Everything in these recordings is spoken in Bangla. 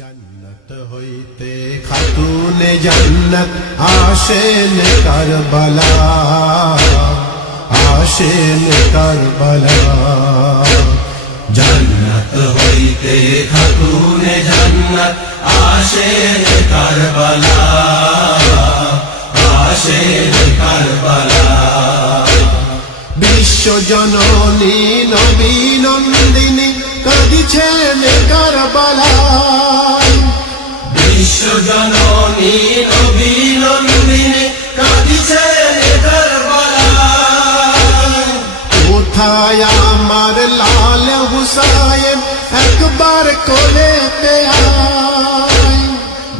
জান্নাত হইতে খাতুনে জান্নাত আসেন কারবালা, আসেন কারবালা। জান্নাত হইতে খাতুনে জান্নাত আসেন কারবালা, আসেন কারবালা। বিশ্ব জননী নবী নন্দিনী কাঁদিছেন কারবালায়, বিশ্ব জননী নবী নন্দিনী কাঁদিছেন কারবালায়। কোথায় আমার লাল হুসাইন একবার কোলেতে আয়।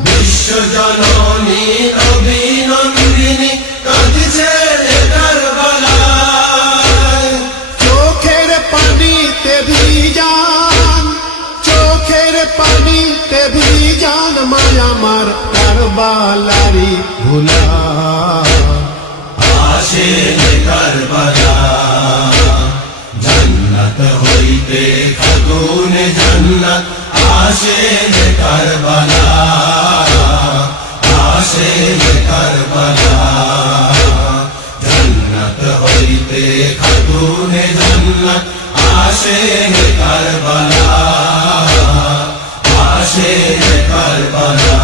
বিশ্ব জননী নবী নন্দিনী কাঁদিছেন কারবালায়। চোখের পানিতে ভিজান, চোখের পানিতে ভিজান মায়া আমার কারবালারি ভুলা। আসেন কারবালা, জান্নাত হইতে খাতুনে জান্নাত আসেন কারবালা, আসেন কারবালা। জান্নাত হইতে খাতুনে জান্নাত আসেন কারবালা, আসেন কারবালা।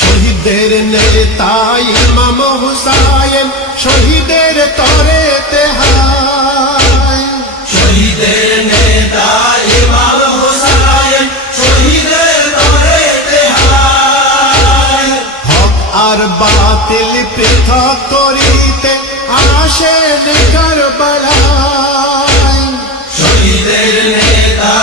শহীদের নেতা ইমাম হুসাইন শহীদের তরেতে হায়। শহীদের নেতা ইমাম হুসাইন শহীদের তরেতে হায়। হক আর বাতিল পৃথক করিতে আসেন কারবালায়। শহীদের নেতা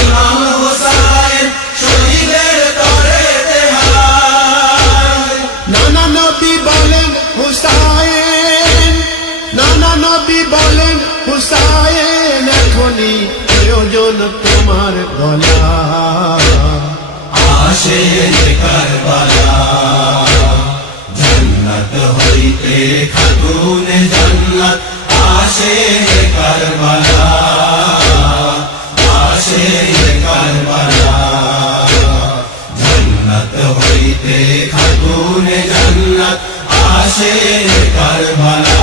ইমাম হুসাইন শহীদের তরেতে হায়। নানা নবী বলেন হুসাইন, নানা নবী বলেন হুসাইন এখনই প্রয়োজন তোমার গলা। আসেন কারবালা, জান্নাত হইতে খাতুনে জান্নাত আসেন কারবালা, আসেন কারবালা। জান্নাত হইতে খাতুনে জান্নাত আসেন কারবালা,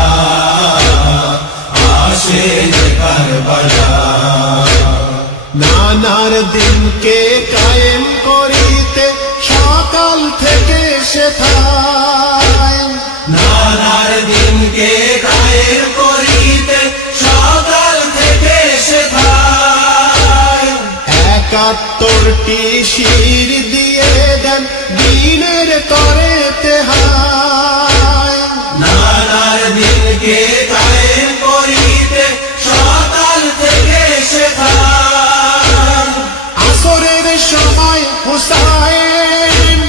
আসেন কারবালা। নানার দিনকে কায়েম করিতে সকাল থেকে শেখায়। নানার দিনকে কায়েম করিতে সকাল থেকে শেখায়। ৭১টি শির দিয়ে দেন দিনের তরেতে হায়। নানার দিনকে কায়েম করিতে সকাল থেকে শেখায়। আসরের সময় হুসাইন,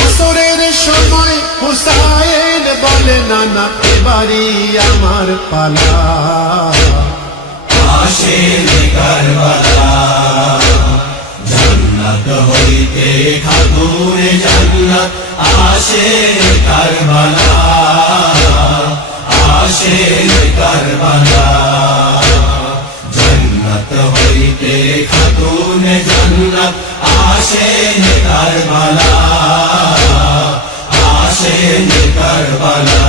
আসরের সময় হুসাইন বলে নানা এবারই আমার পালা। আসেন কারবালা, জান্নাত হইতে খাতুনে জান্নাত আসেন কারবালা, আসেন কারবালা। জান্নাত হইতে খাতুনে জান্নাত আসেন কারবালা, আসেন কারবালা।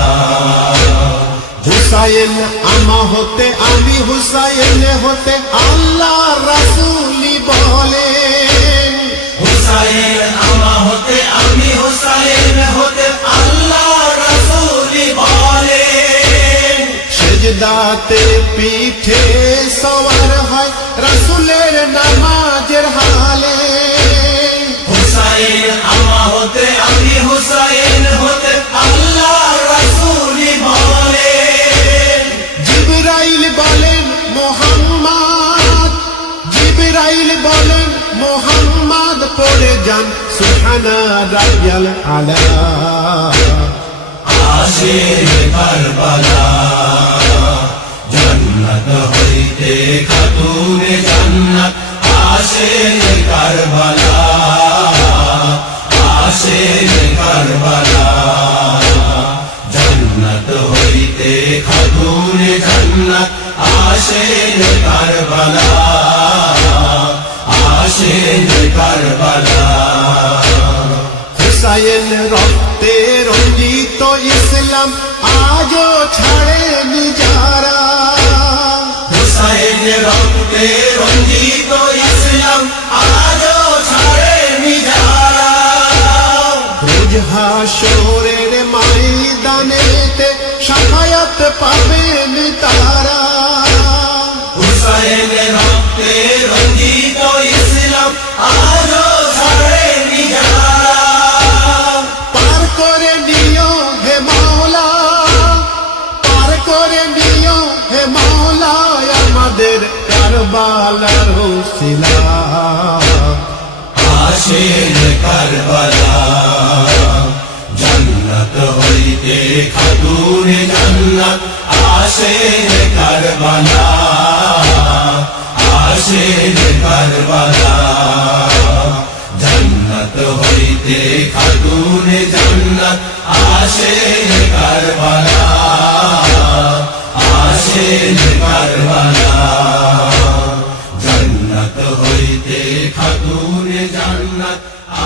হুসাইন আমা হতে আমি হুসাইন হতে আল্লাহ রাসূলি বলেন। হুসাইন আমা হতে আমি হুসাইন হতে আল্লাহ রাসূলি বলেন। সেজদাতে পিঠে সওয়ার হয় রাসূলের নামাজের হালে। হুসাইন আমা হতে আমি হুসাইন হতে আল্লাহ রাসূলি বলেন। জিবরাইল বলেন মুহাম্মদ, জিবরাইল বলেন মুহাম্মদ পড়ে যান সুবহানা রাব্বিয়াল আলা। আসেন কারবালা, জান্নাত হইতে খাতুনে জান্নাত আসেন কারবালা, আসেন কারবালা। জান্নাত হইতে খাতুনে জান্নাত আসেন কারবালা, আসেন কারবালা। কারবালা হুসাইন রক্তে রঞ্জিত ইসলাম আজও ছাড়েনি যারা হুসাইন রক্তে রঞ্জিত ইসলাম আজও ছাড়েনি যারা রোজ হাসরের ময়দানেতে শাফায়াত পাবেন তারা হুসাইন রক্তে রঞ্জিত ইসলাম আজও ছাড়েনি যারা পার করে নিও হে মাওলা, পার করে নিও হে মাওলা আমাদের কারবালার হোসিলা আসেন কারবালা জান্নাত হইতে খাতুনে জান্নাত আসেন কারবালা আসেন কারবালা জান্নাত হইতে খাতুনে জান্নাত আসেন কারবালা আসেন কারবালা জান্নাত হইতে খাতুনে জান্নাত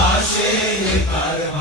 আসেন কারবালা